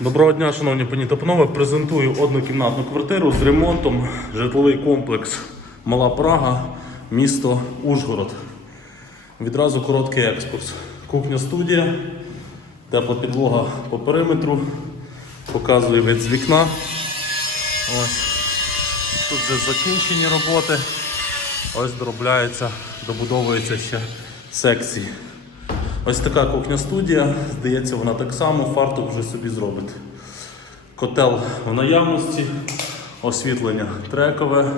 Доброго дня, шановні пані та. Презентую однокімнатну квартиру з ремонтом. Житловий комплекс Мала Прага, місто Ужгород. Відразу короткий екскурс. Кухня студія, тепла підлога по периметру. Показую вид з вікна. Ось. Тут вже закінчені роботи. Ось доробляється, добудовується ще секції. Ось така кухня студія. Здається, вона так само, фартук вже собі зробить. Котел в наявності, освітлення трекове.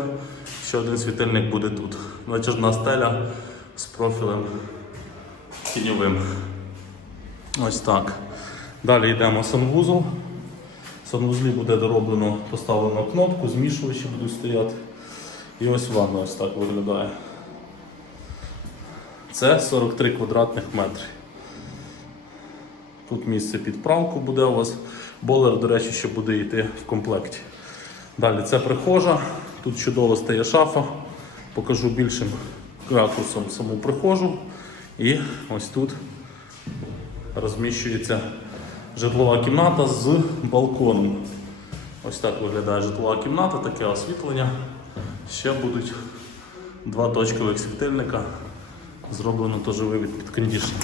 Ще один світильник буде тут. Натяжна стеля з профілем тіньовим. Ось так. Далі йдемо санвузол. В санвузлі буде дороблено, поставлено кнопку, змішувачі будуть стояти. І ось ванна ось так виглядає. Це 43 квадратних метри. Тут місце під правку буде у вас. Болер, до речі, ще буде йти в комплекті. Далі це прихожа. Тут чудово стає шафа. Покажу більшим ракурсом саму прихожу. І ось тут розміщується житлова кімната з балконом. Ось так виглядає житлова кімната, таке освітлення. Ще будуть два точкових світильника. Зроблено теж вивід під кондішн.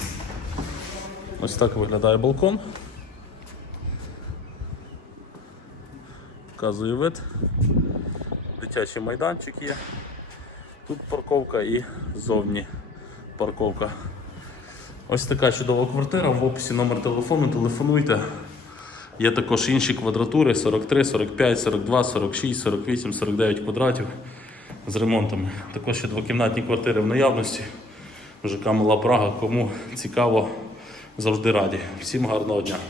Ось так виглядає балкон. Показую вид. Дитячий майданчик є. Тут парковка і ззовні парковка. Ось така чудова квартира. В описі номер телефону. Телефонуйте. Є також інші квадратури 43, 45, 42, 46, 48, 49 квадратів з ремонтами. Також є двокімнатні квартири в наявності. ЖК Мала Прага. Кому цікаво, завжди раді. Всім гарного дня.